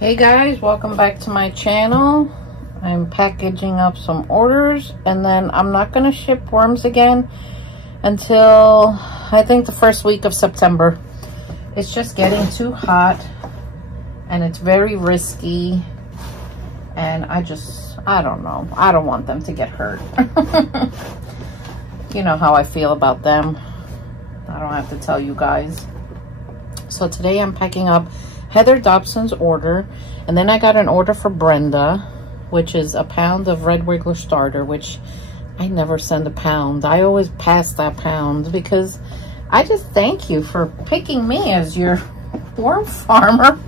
Hey guys, welcome back to my channel. I'm packaging up some orders and then I'm not going to ship worms again until I think the first week of September. It's just getting too hot and it's very risky and I don't know. I don't want them to get hurt. You know how I feel about them. I don't have to tell you guys. So today I'm packing up Heather Dobson's order, and then I got an order for Brenda, which is a pound of Red Wiggler starter, which I never send a pound. I always pass that pound because I just thank you for picking me as your worm farmer.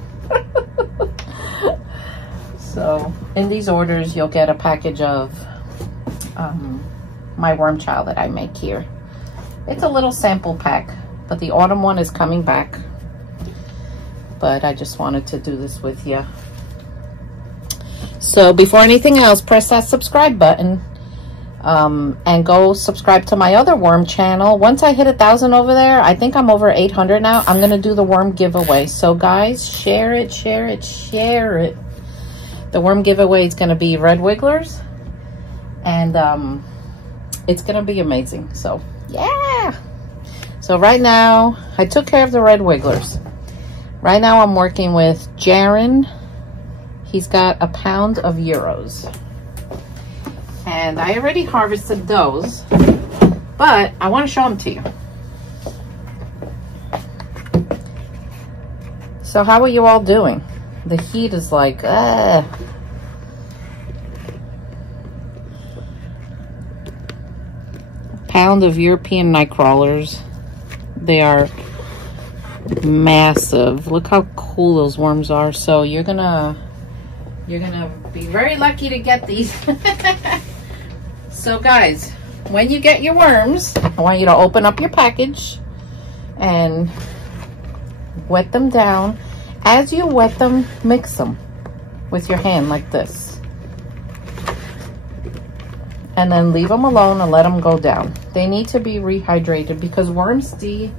So in these orders you'll get a package of my worm chow that I make here. It's a little sample pack, but the autumn one is coming back. But I just wanted to do this with you. So before anything else, press that subscribe button and go subscribe to my other worm channel. Once I hit 1,000 over there, I think I'm over 800 now, I'm going to do the worm giveaway. So guys, share it, share it, share it. The worm giveaway is going to be Red Wigglers, and it's going to be amazing. So yeah. So right now, I took care of the Red Wigglers. Right now I'm working with Jaron. He's got a pound of euros. And I already harvested those, but I want to show them to you. So how are you all doing? The heat is like, Pound of European night crawlers. They are massive. Look how cool those worms are. So you're gonna be very lucky to get these. So guys, when you get your worms, I want you to open up your package and wet them down. As you wet them, mix them with your hand like this, and then leave them alone and let them go down. They need to be rehydrated because worms they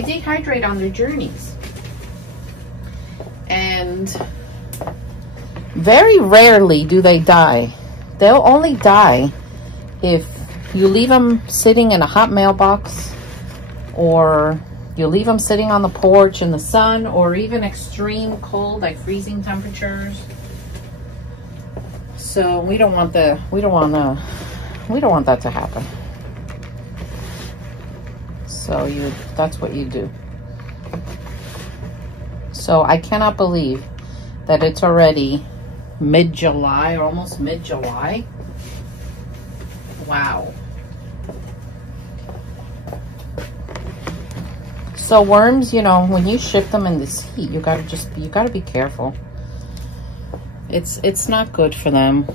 dehydrate on their journeys. And very rarely do they die. They'll only die if you leave them sitting in a hot mailbox, or you leave them sitting on the porch in the sun, or even extreme cold like freezing temperatures. So we don't want that to happen. So that's what you do. So I cannot believe that it's already mid-July, almost mid-July. Wow. So worms, you know, when you ship them in this heat, you gotta be careful. It's not good for them.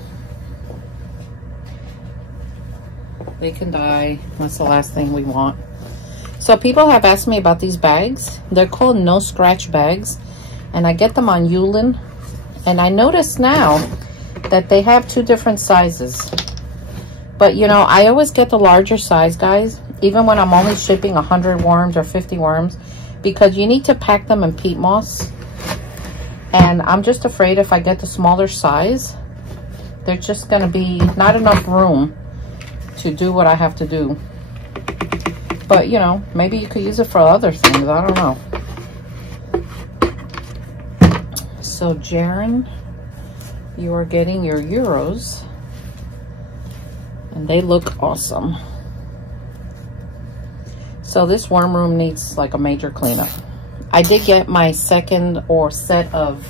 They can die. That's the last thing we want. So people have asked me about these bags. They're called no scratch bags, and I get them on Yulin. And I notice now that they have 2 different sizes. But you know, I always get the larger size, guys, even when I'm only shipping 100 worms or 50 worms, because you need to pack them in peat moss. And I'm just afraid if I get the smaller size, there's just gonna be not enough room to do what I have to do. But, you know, maybe you could use it for other things. I don't know. So, Jaron, you are getting your euros. And they look awesome. So, this worm room needs, like, a major cleanup. I did get my second set of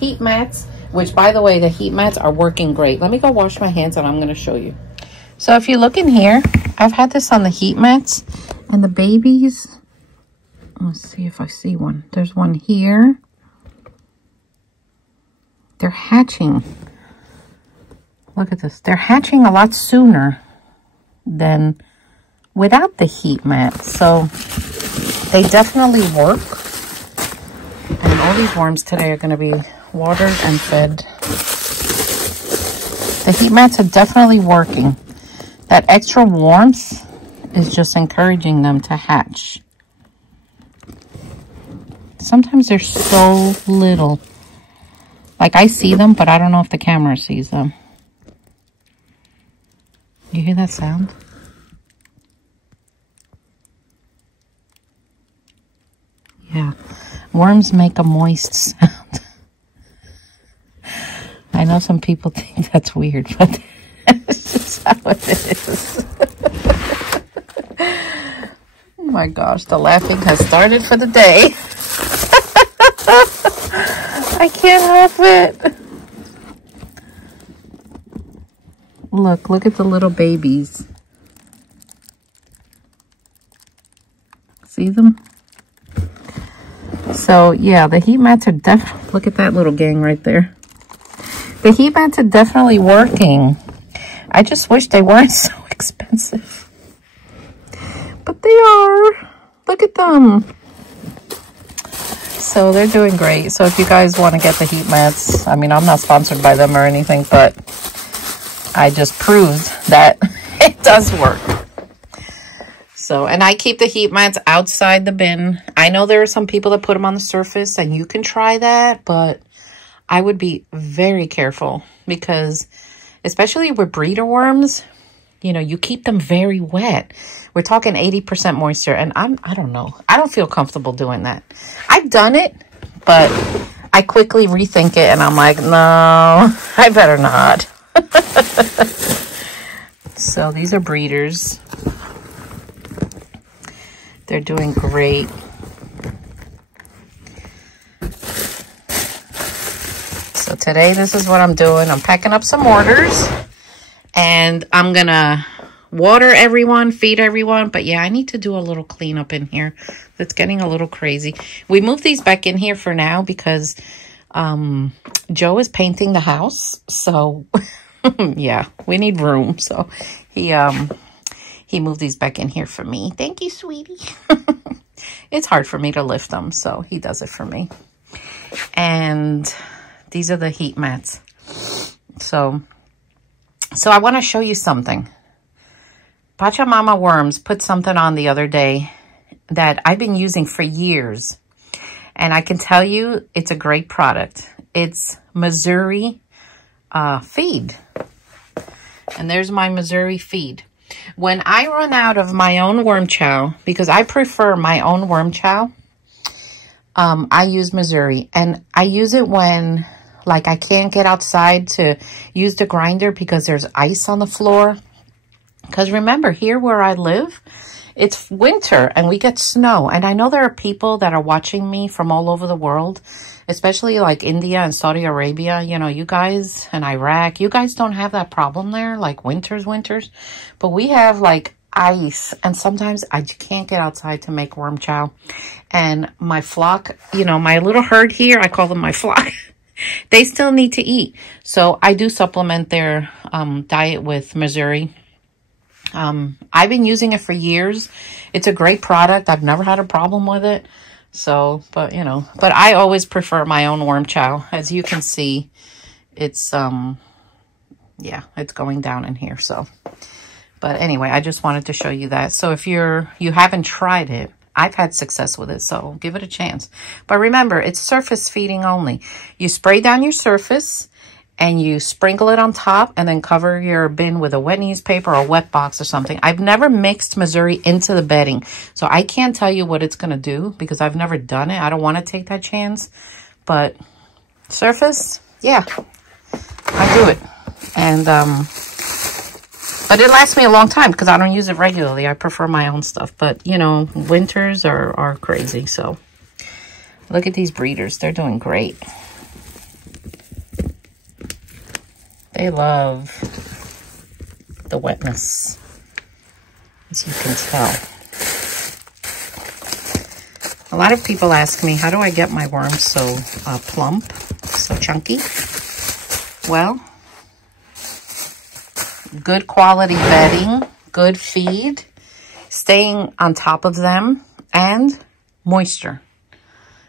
heat mats, which, by the way, the heat mats are working great. Let me go wash my hands and I'm going to show you. So, if you look in here, I've had this on the heat mats. And the babies, let's see if I see one. There's one here. They're hatching. Look at this. They're hatching a lot sooner than without the heat mat. So they definitely work. And all these worms today are going to be watered and fed. The heat mats are definitely working. That extra warmth is just encouraging them to hatch. Sometimes they're so little. Like, I see them, but I don't know if the camera sees them. You hear that sound? Yeah. Worms make a moist sound. I know some people think that's weird, but it's just how it is. Oh my gosh, the laughing has started for the day. I can't help it. Look at the little babies. See them? So yeah, the heat mats are definitely, look at that little gang right there. The heat mats are definitely working. I just wish they weren't so expensive. But they are. Look at them. So they're doing great. So if you guys want to get the heat mats, I mean, I'm not sponsored by them or anything, but I just proved that it does work. So, and I keep the heat mats outside the bin. I know there are some people that put them on the surface, and you can try that, but I would be very careful because, especially with breeder worms, you know, you keep them very wet. We're talking 80% moisture, and I don't know. I don't feel comfortable doing that. I've done it, but I quickly rethink it, and I'm like, no, I better not. So these are breeders. They're doing great. So today, this is what I'm doing. I'm packing up some orders, and I'm gonna water everyone, feed everyone. But yeah, I need to do a little cleanup in here. That's getting a little crazy. We moved these back in here for now because Joe is painting the house. So yeah, we need room. So he moved these back in here for me. Thank you, sweetie. It's hard for me to lift them, so he does it for me. And these are the heat mats. So I want to show you something. Pachamama Worms put something on the other day that I've been using for years. And I can tell you it's a great product. It's Missouri feed. And there's my Missouri feed. When I run out of my own worm chow, because I prefer my own worm chow, I use Missouri. And I use it when, like, I can't get outside to use the grinder because there's ice on the floor. Because remember, here where I live, it's winter and we get snow. And I know there are people that are watching me from all over the world, especially like India and Saudi Arabia. You know, you guys, and Iraq, you guys don't have that problem there, like winters. But we have like ice, and sometimes I can't get outside to make worm chow. And my flock, you know, my little herd here, I call them my flock. They still need to eat. So I do supplement their diet with Missouri. I've been using it for years. It's a great product. I've never had a problem with it. So, but you know, but I always prefer my own worm chow. As you can see, it's, yeah, it's going down in here. So, but anyway, I just wanted to show you that. So if you haven't tried it, I've had success with it, so give it a chance. But remember, it's surface feeding only. You spray down your surface and you sprinkle it on top and then cover your bin with a wet newspaper or a wet box or something. I've never mixed Missouri into the bedding, so I can't tell you what it's going to do because I've never done it. I don't want to take that chance. But surface, yeah, I do it. And, but it lasts me a long time because I don't use it regularly. I prefer my own stuff. But, you know, winters are crazy. So, look at these breeders. They're doing great. They love the wetness, as you can tell. A lot of people ask me, how do I get my worms so plump, so chunky? Well, good quality bedding, good feed, staying on top of them, and moisture.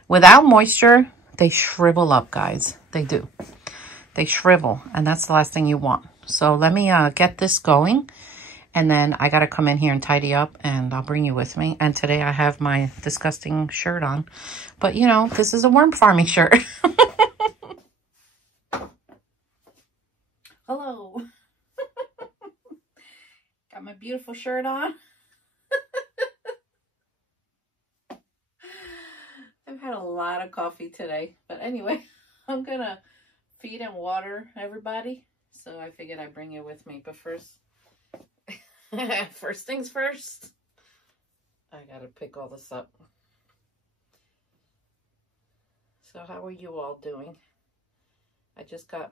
Without moisture, they shrivel up, guys. They do. They shrivel, and that's the last thing you want. So let me get this going, and then I got to come in here and tidy up, and I'll bring you with me. And today I have my disgusting shirt on. But, you know, this is a worm farming shirt. beautiful shirt on. I've had a lot of coffee today, but anyway, I'm gonna feed and water everybody. So I figured I'd bring you with me, but first, first things first, I gotta pick all this up. So how are you all doing? I just got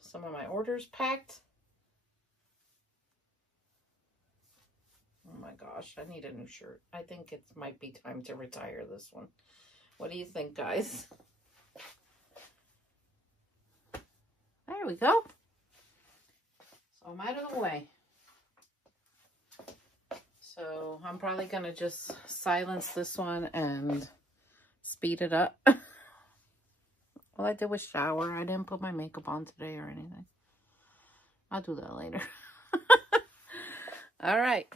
some of my orders packed. Oh my gosh, I need a new shirt. I think it might be time to retire this one. What do you think, guys? There we go. So I'm out of the way. So I'm probably going to just silence this one and speed it up. All I did was shower. I didn't put my makeup on today or anything. I'll do that later. All right.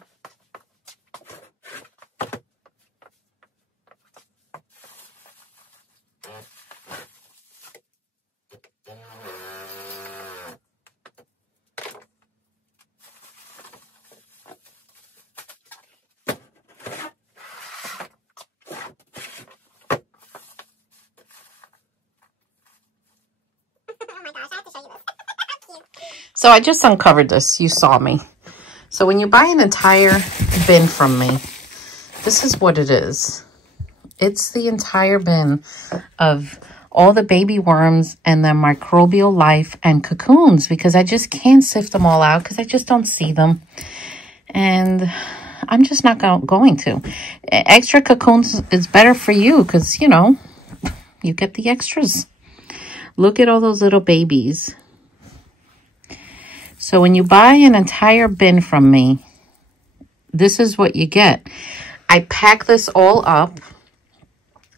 So I just uncovered this. You saw me. So when you buy an entire bin from me, this is what it is. It's the entire bin of all the baby worms and the microbial life and cocoons, because I just can't sift them all out because I just don't see them. And I'm just not going to. Extra cocoons is better for you because, you know, you get the extras. Look at all those little babies. So when you buy an entire bin from me, this is what you get. I pack this all up,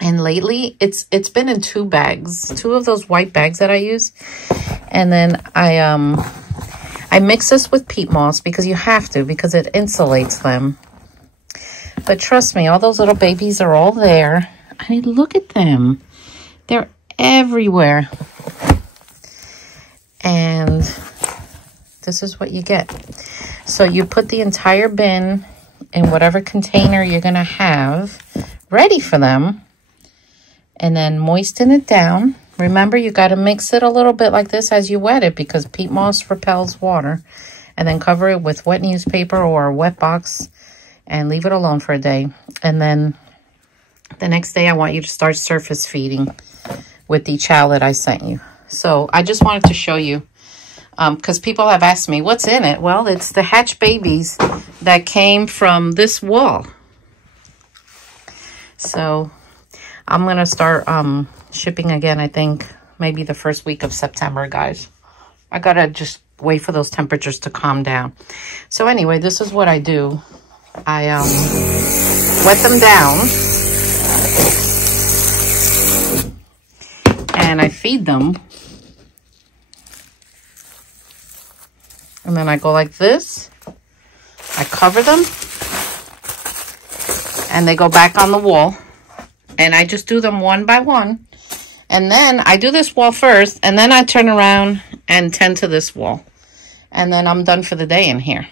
and lately it's been in 2 bags, 2 of those white bags that I use. And then I mix this with peat moss because you have to, because it insulates them. But trust me, all those little babies are all there. I mean, look at them. They're everywhere. And this is what you get. So you put the entire bin in whatever container you're going to have ready for them, and then moisten it down. Remember, you got to mix it a little bit like this as you wet it, because peat moss repels water. And then cover it with wet newspaper or a wet box and leave it alone for a day. And then the next day I want you to start surface feeding with the chow that I sent you. So I just wanted to show you, because people have asked me, what's in it? Well, it's the hatch babies that came from this wall. So I'm going to start shipping again, I think, maybe the first week of September, guys. I got to just wait for those temperatures to calm down. So anyway, this is what I do. I wet them down. And I feed them. And then I go like this. I cover them. And they go back on the wall. And I just do them one by one. And then I do this wall first. And then I turn around and tend to this wall. And then I'm done for the day in here.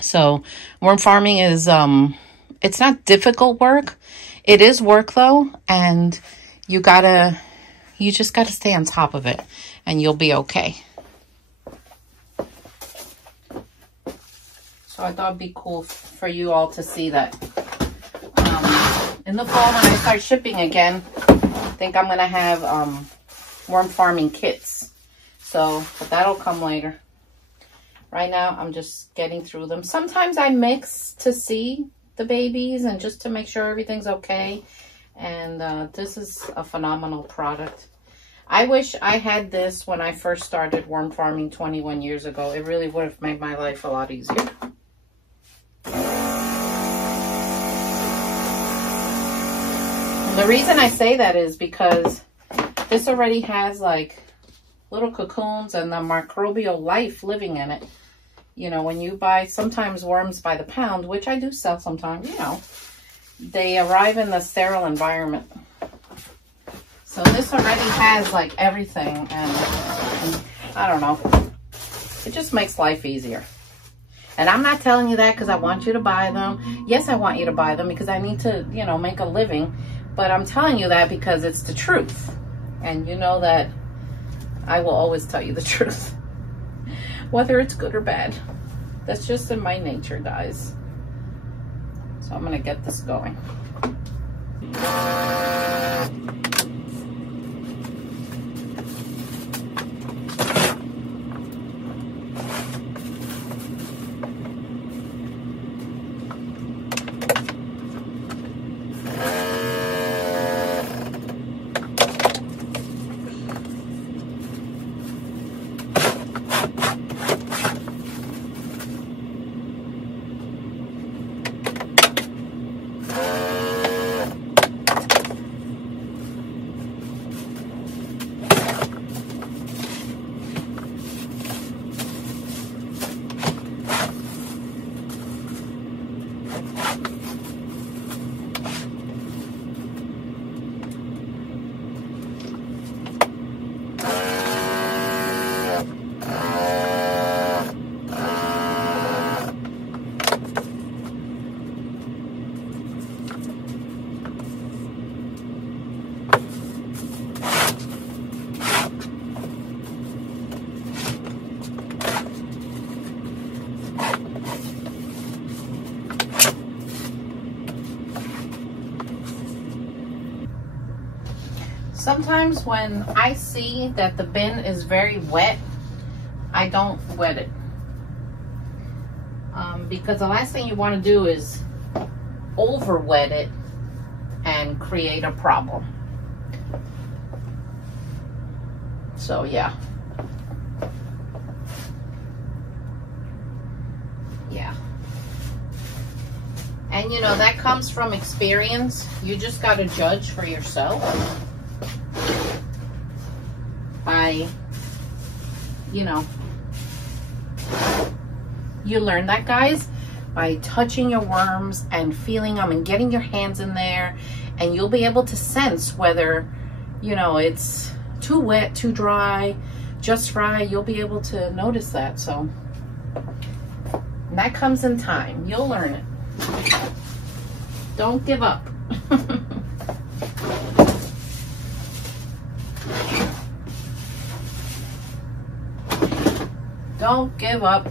So worm farming is, it's not difficult work. It is work though. And you just gotta stay on top of it. And you'll be okay. So I thought it'd be cool for you all to see that. In the fall, when I start shipping again, I think I'm going to have worm farming kits. So, but that'll come later. Right now, I'm just getting through them. Sometimes I mix to see the babies and just to make sure everything's okay. And this is a phenomenal product. I wish I had this when I first started worm farming 21 years ago. It really would have made my life a lot easier. And the reason I say that is because this already has like little cocoons and the microbial life living in it. You know, when you buy sometimes worms by the pound, which I do sell sometimes, you know, they arrive in the sterile environment. So this already has like everything, and I don't know, it just makes life easier. And I'm not telling you that because I want you to buy them. Yes, I want you to buy them because I need to, you know, make a living. But I'm telling you that because it's the truth. And you know that I will always tell you the truth, whether it's good or bad. That's just in my nature, guys. So I'm gonna get this going. Sometimes when I see that the bin is very wet, I don't wet it. Because the last thing you want to do is over wet it and create a problem. So yeah. Yeah. And you know, that comes from experience. You just got to judge for yourself. By, you know, you learn that, guys, by touching your worms and feeling them and getting your hands in there, and you'll be able to sense whether, you know, it's too wet, too dry, just right. You'll be able to notice that. So and that comes in time. You'll learn it. Don't give up. Don't give up.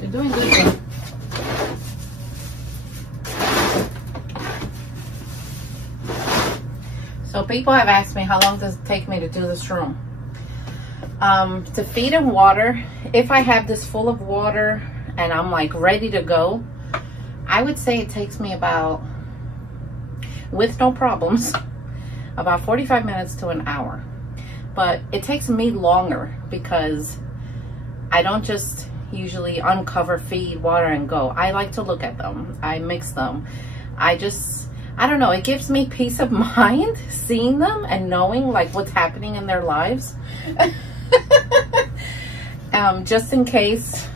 You're doing good. So people have asked me, how long does it take me to do this room? To feed and water, if I have this full of water and I'm like ready to go, I would say it takes me about, with no problems, about 45 minutes to an hour. But it takes me longer because I don't just usually uncover, feed, water, and go. I like to look at them. I mix them. I don't know, it gives me peace of mind seeing them and knowing like what's happening in their lives. Just in case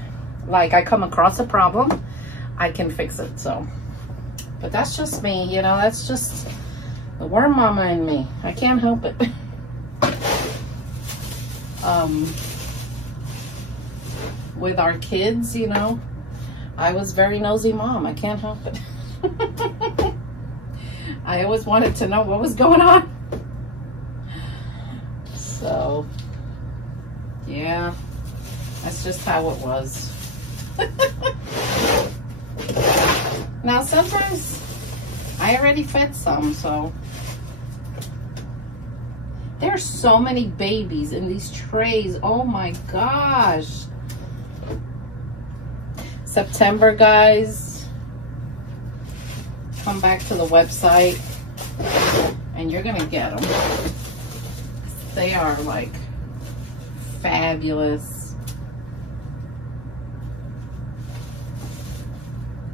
like I come across a problem, I can fix it. So, but that's just me, you know, that's just the worm mama in me. I can't help it. With our kids, you know, I was very nosy mom. I can't help it. I always wanted to know what was going on. So, yeah, that's just how it was. Now, sometimes I already fed some, so there's so many babies in these trays. Oh my gosh. September, guys, come back to the website and you're gonna get them. They are like fabulous.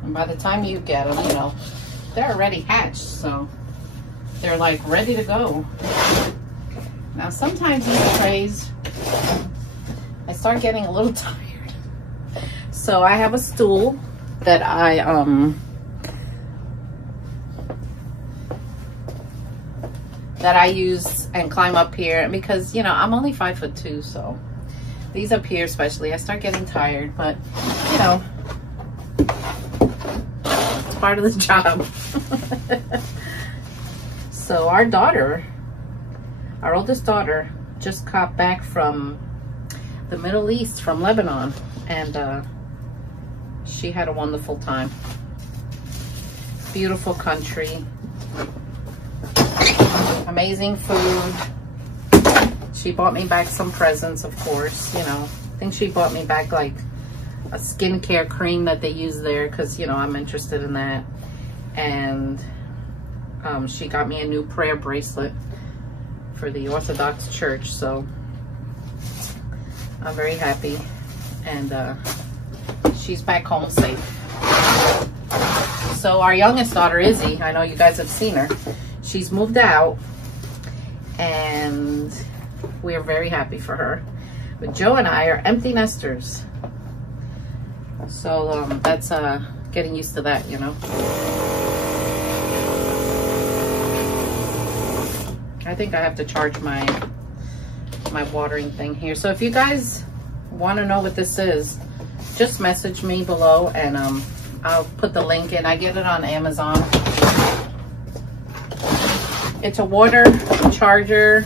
And by the time you get them, you know, they're already hatched, so they're like ready to go. Now sometimes these trays, I start getting a little tired. So I have a stool that I use and climb up here, because you know I'm only 5'2", so these up here especially I start getting tired, but you know it's part of the job. So our oldest daughter just got back from the Middle East, from Lebanon, and she had a wonderful time. Beautiful country, amazing food. She bought me back some presents, of course, you know. I think she bought me back like a skincare cream that they use there, because you know I'm interested in that. And she got me a new prayer bracelet for the Orthodox Church, so I'm very happy. And she's back home safe. So our youngest daughter, Izzy, I know you guys have seen her. She's moved out, and we are very happy for her. But Joe and I are empty nesters. So that's getting used to that, you know. I think I have to charge my watering thing here. So if you guys want to know what this is, just message me below, and I'll put the link in. I get it on Amazon. It's a water charger,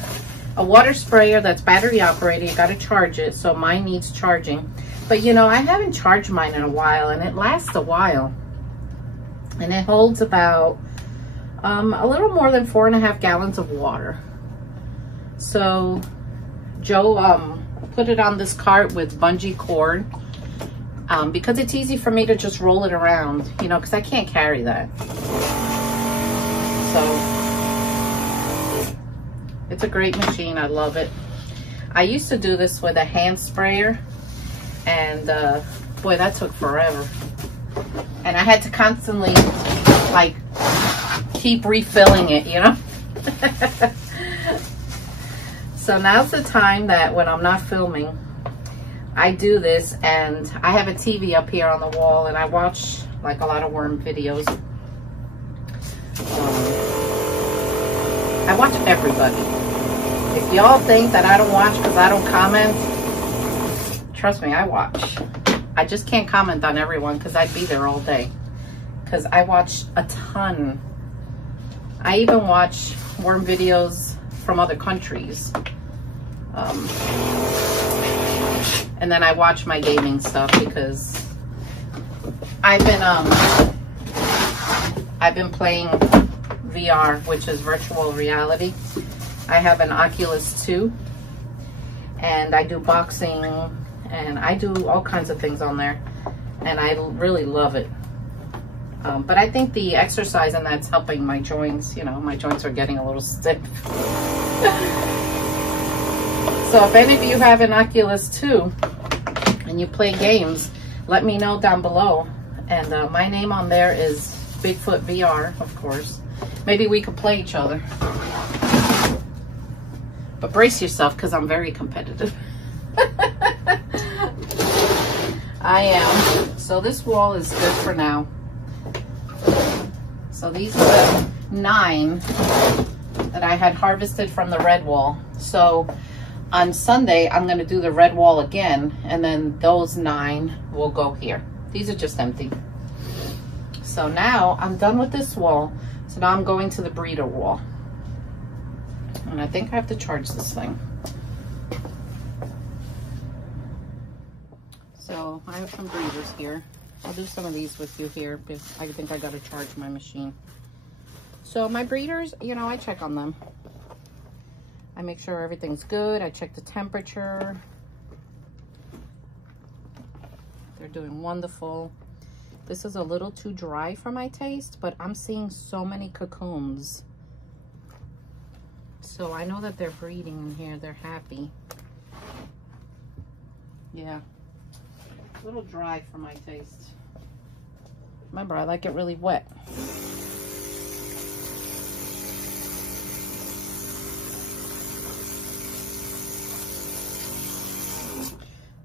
a water sprayer that's battery operated. You got to charge it, so mine needs charging. But you know, I haven't charged mine in a while, and it lasts a while. And it holds about a little more than 4.5 gallons of water. So Joe put it on this cart with bungee cord, because it's easy for me to just roll it around, you know, because I can't carry that. So it's a great machine. I love it. I used to do this with a hand sprayer, and boy, that took forever. And I had to constantly like keep refilling it, you know. So now's the time that when I'm not filming, I do this, and I have a TV up here on the wall, and I watch like a lot of worm videos. I watch everybody. If y'all think that I don't watch because I don't comment, trust me, I watch. I just can't comment on everyone because I'd be there all day, because I watch a ton. I even watch worm videos from other countries. And then I watch my gaming stuff, because I've been playing VR, which is virtual reality. I have an Oculus 2, and I do boxing, and I do all kinds of things on there, and I really love it. But I think the exercise and that's helping my joints. You know, my joints are getting a little stiff. So if any of you have an Oculus 2 and you play games, let me know down below. And my name on there is Bigfoot VR, of course. Maybe we could play each other. But brace yourself, because I'm very competitive. I am. So this wall is good for now. So these are the 9 that I had harvested from the red wall. So on Sunday, I'm going to do the red wall again, and then those 9 will go here. These are just empty. So now I'm done with this wall. So now I'm going to the breeder wall. And I think I have to charge this thing. So I have some breeders here. I'll do some of these with you here, because I think I got to charge my machine. So my breeders, you know, I check on them. I make sure everything's good. I check the temperature. They're doing wonderful. This is a little too dry for my taste, but I'm seeing so many cocoons. So I know that they're breeding in here. They're happy. Yeah. A little dry for my taste. Remember, I like it really wet.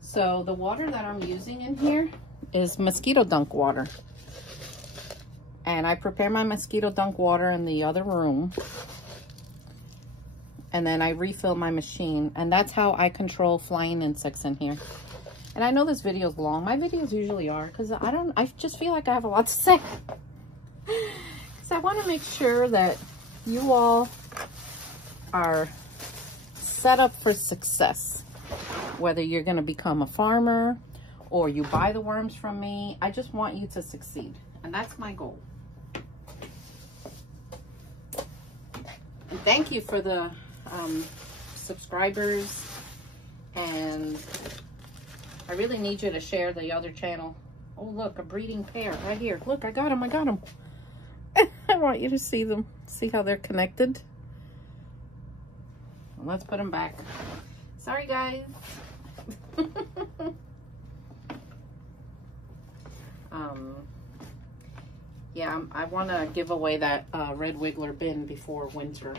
So the water that I'm using in here is mosquito dunk water. And I prepare my mosquito dunk water in the other room. And then I refill my machine. And that's how I control flying insects in here. And I know this video is long. My videos usually are, because I just feel like I have a lot to say. So I want to make sure that you all are set up for success. Whether you're going to become a farmer or you buy the worms from me, I just want you to succeed. And that's my goal. And thank you for the subscribers. And I really need you to share the other channel. Oh, look, a breeding pair right here. Look, I got them. I got them. I want you to see them. See how they're connected? Well, let's put them back. Sorry, guys. Yeah, I want to give away that red wiggler bin before winter.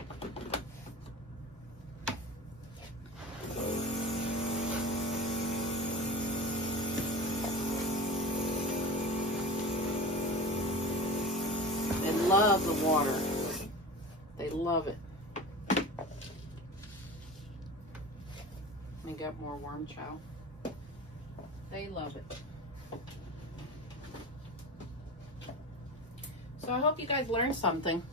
They love the water. They love it. Let me get more worm chow. They love it. So I hope you guys learned something.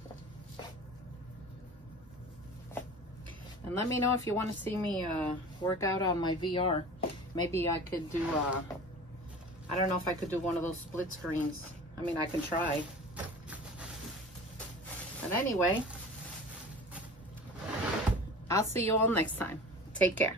And let me know if you want to see me work out on my VR. Maybe I could do, I don't know if I could do one of those split screens. I mean, I can try. But anyway, I'll see you all next time. Take care.